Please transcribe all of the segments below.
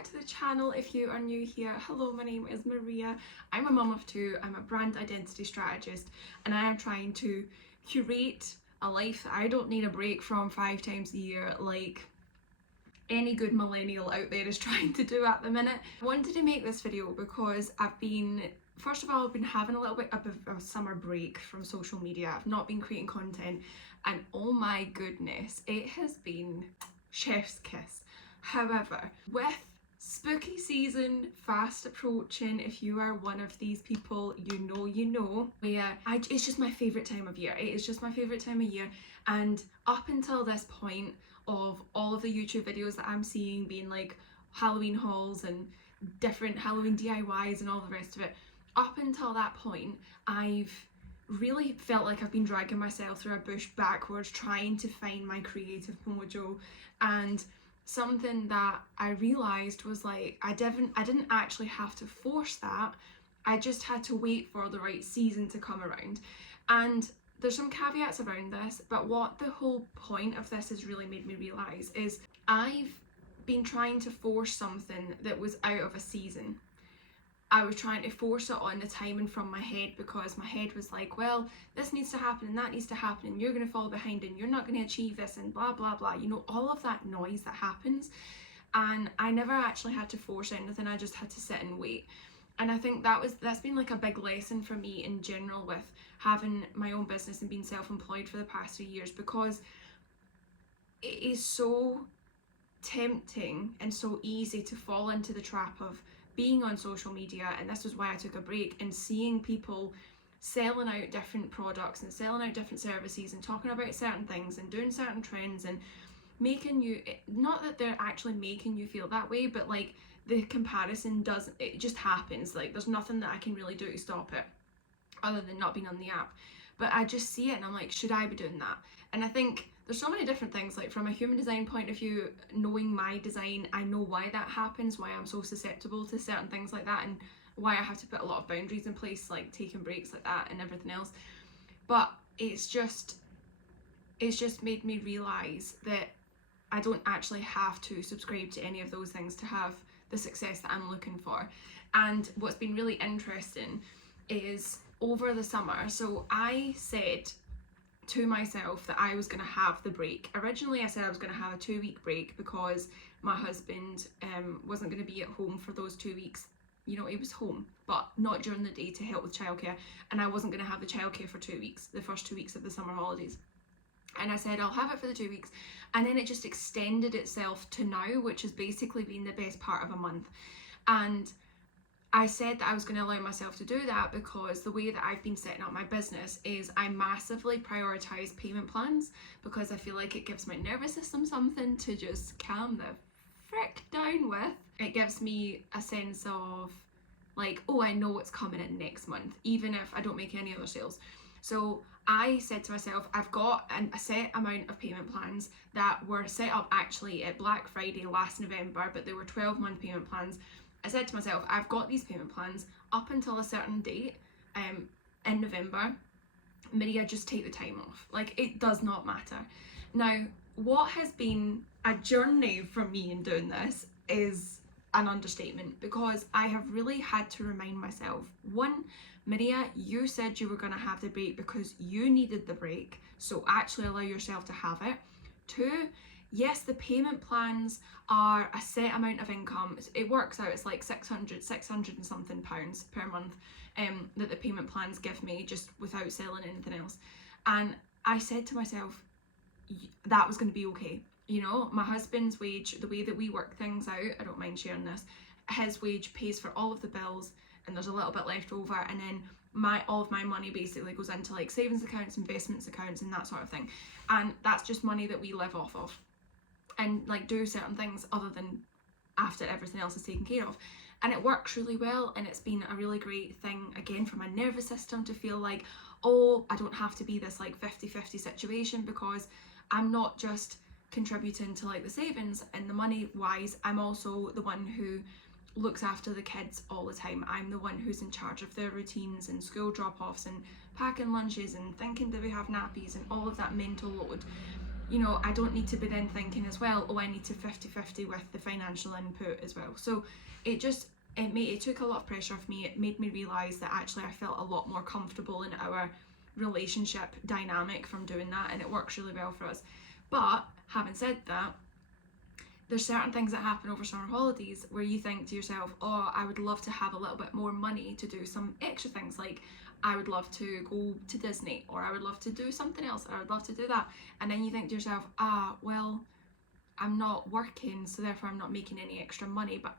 back to the channel. If you are new here, hello, my name is Maria. I'm a mum of two, I'm a brand identity strategist, and I am trying to curate a life that I don't need a break from 5 times a year like any good millennial out there is trying to do at the minute. I wanted to make this video because first of all, I've been having a little bit of a summer break from social media. I've not been creating content, and oh my goodness, it has been chef's kiss. However, with spooky season fast approaching, if you are one of these people, you know, it's just my favourite time of year. It is just my favourite time of year, and up until this point of all of the YouTube videos that I'm seeing being like Halloween hauls and different Halloween DIYs and all the rest of it, up until that point, I've really felt like I've been dragging myself through a bush backwards trying to find my creative mojo. And something that I realised was like I didn't actually have to force that. I just had to wait for the right season to come around. And there's some caveats around this, but what the whole point of this has really made me realise is I've been trying to force something that was out of a season. I was trying to force it on the timing from my head because my head was like, well, this needs to happen and that needs to happen and you're going to fall behind and you're not going to achieve this and blah blah blah, you know, all of that noise that happens. And I never actually had to force anything, I just had to sit and wait. And I think that's been like a big lesson for me in general with having my own business and being self-employed for the past 3 years, because it is so tempting and so easy to fall into the trap of being on social media. And this was why I took a break, and seeing people selling out different products and selling out different services and talking about certain things and doing certain trends and making you, not that they're actually making you feel that way, but like the comparison it just happens. Like there's nothing that I can really do to stop it other than not being on the app. But I just see it and I'm like, should I be doing that? And I think there's so many different things, like from a human design point of view, knowing my design, I know why that happens, why I'm so susceptible to certain things like that, and why I have to put a lot of boundaries in place, like taking breaks like that and everything else. But it's just made me realise that I don't actually have to subscribe to any of those things to have the success that I'm looking for. And what's been really interesting is over the summer, so I said to myself that I was going to have the break. Originally I said I was going to have a 2-week break because my husband wasn't going to be at home for those 2 weeks. You know, he was home, but not during the day to help with childcare, and I wasn't going to have the childcare for 2 weeks, the first 2 weeks of the summer holidays. And I said I'll have it for the 2 weeks, and then it just extended itself to now, which has basically been the best part of a month. And I said that I was going to allow myself to do that because the way that I've been setting up my business is I massively prioritise payment plans, because I feel like it gives my nervous system something to just calm the frick down with. It gives me a sense of like, oh, I know what's coming in next month, even if I don't make any other sales. So I said to myself, I've got a set amount of payment plans that were set up actually at Black Friday last November, but they were 12-month payment plans. I said to myself, I've got these payment plans up until a certain date in November. Maria, just take the time off. Like, it does not matter. Now, what has been a journey for me in doing this is an understatement, because I have really had to remind myself, one, Maria, you said you were going to have the break because you needed the break, so actually allow yourself to have it. 2, yes, the payment plans are a set amount of income. It works out, it's like 600 and something pounds per month that the payment plans give me just without selling anything else. And I said to myself that was going to be okay. You know, my husband's wage, the way that we work things out, I don't mind sharing this, his wage pays for all of the bills and there's a little bit left over, and then all of my money basically goes into like savings accounts, investments accounts and that sort of thing. And that's just money that we live off of and like do certain things other than after everything else is taken care of. And it works really well, and it's been a really great thing again for my nervous system to feel like, oh, I don't have to be this like 50-50 situation, because I'm not just contributing to like the savings and the money wise, I'm also the one who looks after the kids all the time. I'm the one who's in charge of their routines and school drop-offs and packing lunches and thinking, do we have nappies, and all of that mental load. you know, I don't need to be then thinking as well, oh, I need to 50-50 with the financial input as well. So it took a lot of pressure off me. It made me realise that actually I felt a lot more comfortable in our relationship dynamic from doing that, and it works really well for us. But having said that, there's certain things that happen over summer holidays where you think to yourself, oh, I would love to have a little bit more money to do some extra things, like I would love to go to Disney, or I would love to do something else, or I would love to do that. And then you think to yourself, well, I'm not working, so therefore I'm not making any extra money, but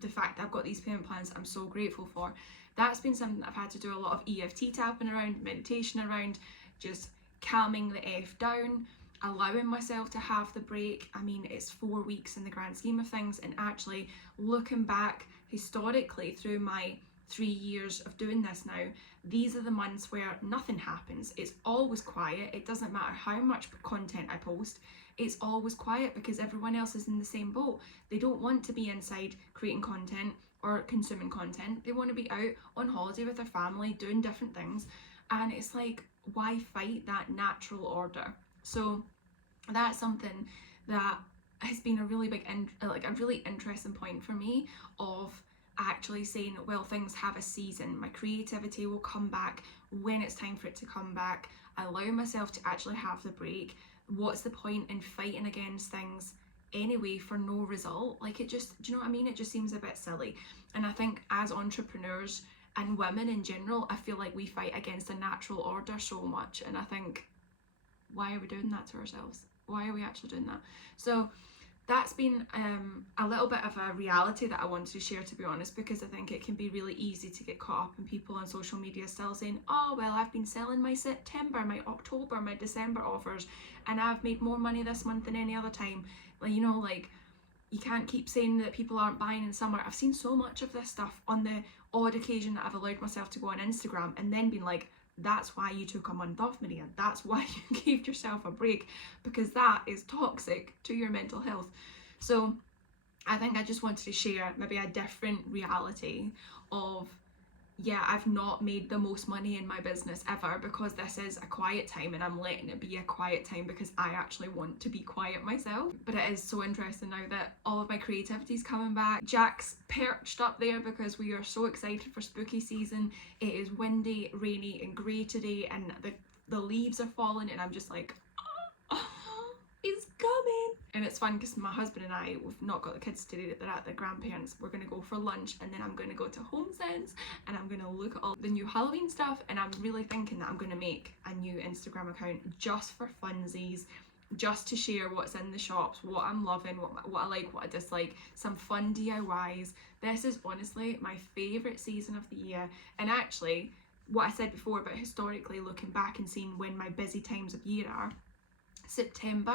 the fact that I've got these payment plans I'm so grateful for. That's been something that I've had to do a lot of EFT tapping around, meditation around, just calming the F down, allowing myself to have the break. I mean, it's 4 weeks in the grand scheme of things, and actually looking back historically through my 3 years of doing this now, these are the months where nothing happens. It's always quiet. It doesn't matter how much content I post, it's always quiet because everyone else is in the same boat. They don't want to be inside creating content or consuming content. They want to be out on holiday with their family doing different things, and it's like, why fight that natural order? So that's something that has been a really big a really interesting point for me, of actually saying, well, things have a season. My creativity will come back when it's time for it to come back. Allow myself to actually have the break. What's the point in fighting against things anyway for no result? Like, it just, do you know what I mean? It just seems a bit silly. And I think as entrepreneurs and women in general, I feel like we fight against a natural order so much. And I think, why are we doing that to ourselves? Why are we actually doing that? So that's been a little bit of a reality that I wanted to share, to be honest, because I think it can be really easy to get caught up in people on social media still saying, oh, well, I've been selling my September, my October, my December offers, and I've made more money this month than any other time. Like, you know, like, you can't keep saying that people aren't buying in summer. I've seen so much of this stuff on the odd occasion that I've allowed myself to go on Instagram and then been like, that's why you took a month off, Maria. That's why you gave yourself a break, because that is toxic to your mental health. So I think I just wanted to share maybe a different reality of, yeah, I've not made the most money in my business ever because this is a quiet time, and I'm letting it be a quiet time because I actually want to be quiet myself. But it is so interesting now that all of my creativity is coming back. Jack's perched up there because we are so excited for spooky season. It is windy, rainy and grey today, and the leaves are falling, and I'm just like, it's coming. And it's fun because my husband and I, we've not got the kids today, they're at their grandparents. We're going to go for lunch, and then I'm going to go to HomeSense and I'm going to look at all the new Halloween stuff, and I'm really thinking that I'm going to make a new Instagram account just for funsies, just to share what's in the shops, what I'm loving, what I like, what I dislike, some fun DIYs. This is honestly my favourite season of the year. And actually, what I said before about historically looking back and seeing when my busy times of year are, September,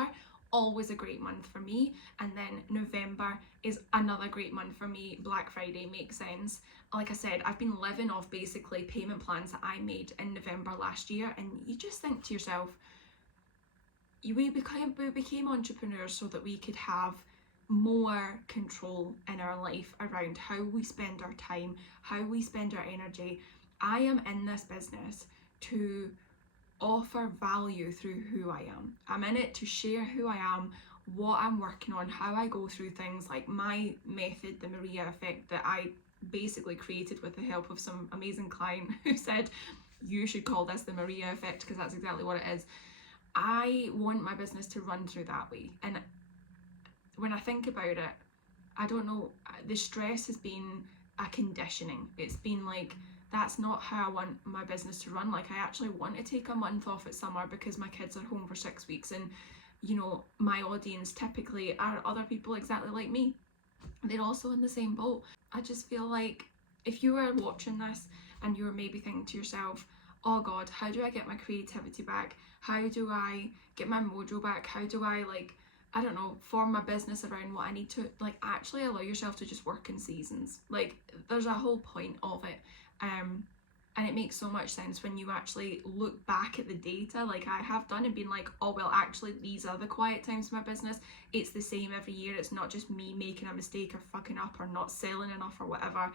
always a great month for me, and then November is another great month for me. Black Friday makes sense. Like I said, I've been living off basically payment plans that I made in November last year, and you just think to yourself, we became entrepreneurs so that we could have more control in our life around how we spend our time, how we spend our energy. I am in this business to offer value through who I am. I'm in it to share who I am, what I'm working on, how I go through things, like my method, the Maria effect, that I basically created with the help of some amazing client who said, you should call this the Maria effect, because that's exactly what it is. I want my business to run through that way. And when I think about it, I don't know, the stress has been a conditioning. It's been like, that's not how I want my business to run. Like, I actually want to take a month off at summer because my kids are home for 6 weeks, and you know, my audience typically are other people exactly like me. They're also in the same boat. I just feel like if you are watching this and you're maybe thinking to yourself, oh God, how do I get my creativity back? How do I get my mojo back? How do I, like, I don't know, form my business around what I need to, like, actually allow yourself to just work in seasons. Like, there's a whole point of it. And it makes so much sense when you actually look back at the data, like I have done, and been like, oh well, actually these are the quiet times in my business. It's the same every year. It's not just me making a mistake or fucking up or not selling enough or whatever,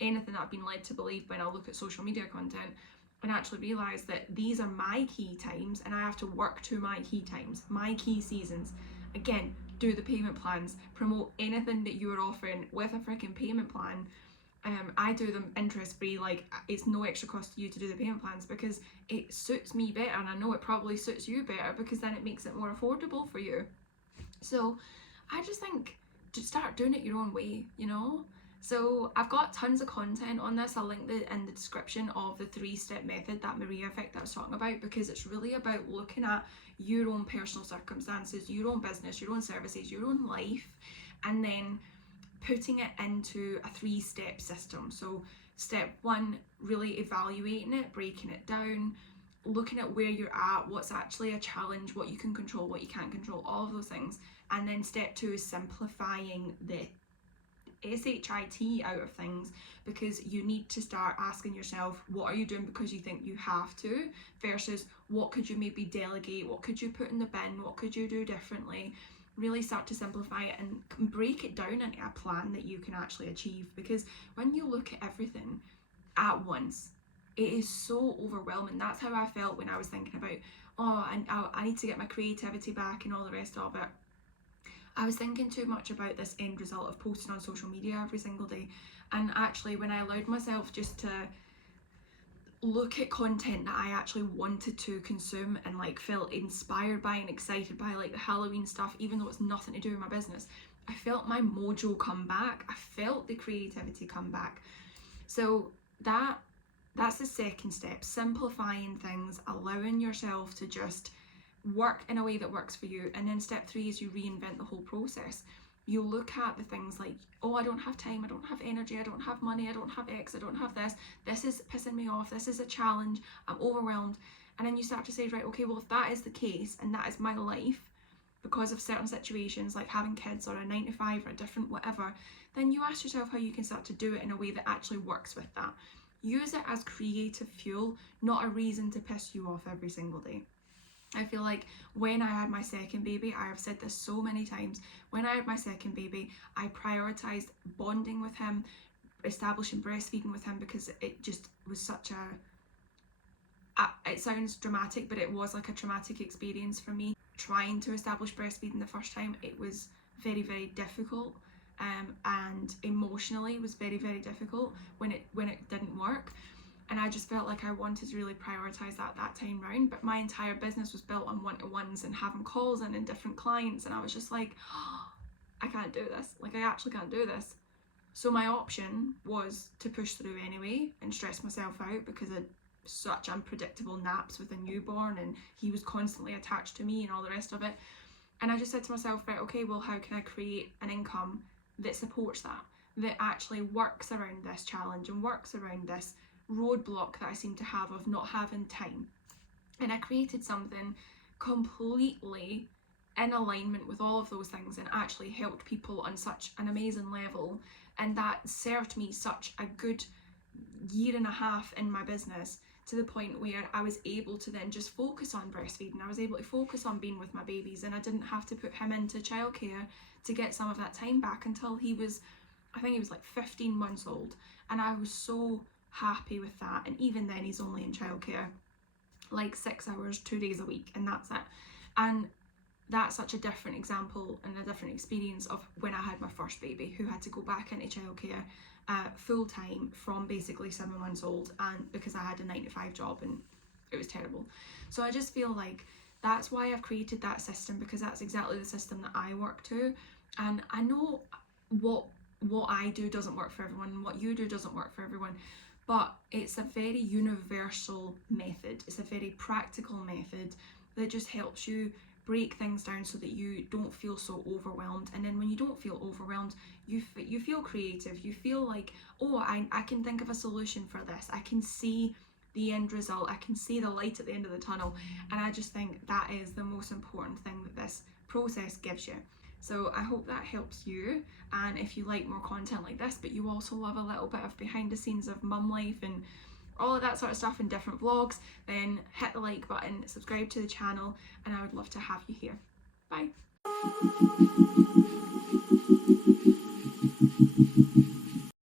anything that I've been led to believe when I look at social media content. and actually realize that these are my key times and I have to work to my key times, my key seasons. Again, do the payment plans, promote anything that you are offering with a freaking payment plan. I do them interest free, like it's no extra cost to you to do the payment plans because it suits me better, and I know it probably suits you better because then it makes it more affordable for you. So I just think just start doing it your own way, you know? So I've got tons of content on this. I'll link it in the description of the 3-step method, that Maria effect that I was talking about, because it's really about looking at your own personal circumstances, your own business, your own services, your own life, and then putting it into a 3-step system. So step 1, really evaluating it, breaking it down, looking at where you're at, what's actually a challenge, what you can control, what you can't control, all of those things. And then step 2 is simplifying the SHIT out of things, because you need to start asking yourself, what are you doing because you think you have to, versus what could you maybe delegate, what could you put in the bin, what could you do differently. Really start to simplify it and break it down into a plan that you can actually achieve, because when you look at everything at once, it is so overwhelming. That's how I felt when I was thinking about, oh, and I need to get my creativity back and all the rest of it. I was thinking too much about this end result of posting on social media every single day, and actually when I allowed myself just to look at content that I actually wanted to consume and like felt inspired by and excited by, like the Halloween stuff, even though it's nothing to do with my business, I felt my mojo come back. I felt the creativity come back. So that's the second step, simplifying things, allowing yourself to just work in a way that works for you. And then step 3 is you reinvent the whole process. You look at the things like, oh, I don't have time, I don't have energy, I don't have money, I don't have X, I don't have this is pissing me off, this is a challenge, I'm overwhelmed. And then you start to say, right, okay, well, if that is the case and that is my life because of certain situations like having kids or a 9 to 5 or a different whatever, then you ask yourself how you can start to do it in a way that actually works with that. Use it as creative fuel, not a reason to piss you off every single day. I feel like when I had my second baby, I have said this so many times, when I had my second baby, I prioritized bonding with him, establishing breastfeeding with him, because it just was such it sounds dramatic, but it was like a traumatic experience for me. Trying to establish breastfeeding the first time, it was very, very difficult, and emotionally it was very, very difficult when it didn't work. And I just felt like I wanted to really prioritise that time round, but my entire business was built on one-to-ones and having calls and different clients, and I was just like, oh, I can't do this, like I actually can't do this. So my option was to push through anyway and stress myself out because of such unpredictable naps with a newborn, and he was constantly attached to me and all the rest of it. And I just said to myself, right, okay, well, how can I create an income that supports that actually works around this challenge and works around this roadblock that I seem to have of not having time? And I created something completely in alignment with all of those things and actually helped people on such an amazing level, and that served me such a good 1.5 years in my business, to the point where I was able to then just focus on breastfeeding. I was able to focus on being with my babies, and I didn't have to put him into childcare to get some of that time back until he was, I think he was like 15 months old, and I was so happy with that. And even then he's only in childcare like 6 hours 2 days a week, and that's it. And that's such a different example and a different experience of when I had my first baby, who had to go back into childcare full time from basically 7 months old, and because I had a 9 to 5 job and it was terrible. So I just feel like that's why I've created that system, because that's exactly the system that I work to. And I know what I do doesn't work for everyone, and what you do doesn't work for everyone, but it's a very universal method. It's a very practical method that just helps you break things down so that you don't feel so overwhelmed. And then when you don't feel overwhelmed, you feel creative. You feel like, oh, I can think of a solution for this. I can see the end result. I can see the light at the end of the tunnel. And I just think that is the most important thing that this process gives you. So I hope that helps you. And if you like more content like this, but you also love a little bit of behind the scenes of mum life and all of that sort of stuff in different vlogs, then hit the like button, subscribe to the channel, and I would love to have you here. Bye.